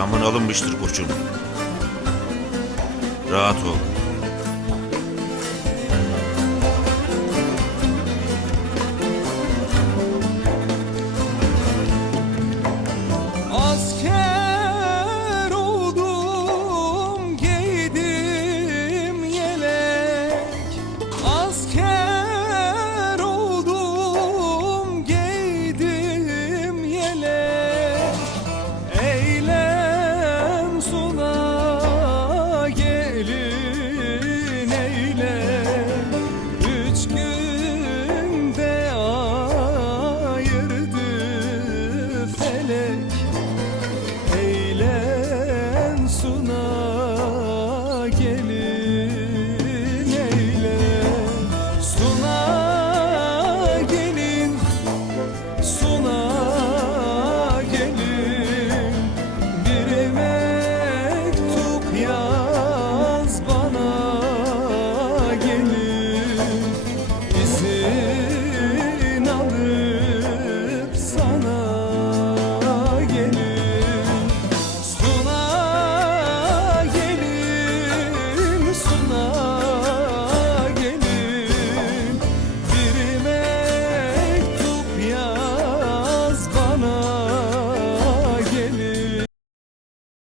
İntihamın alınmıştır koçum. Rahat ol. suna gelin eyle. Suna gelin, suna gelin. Bir mektup yaz bana gelin. İzin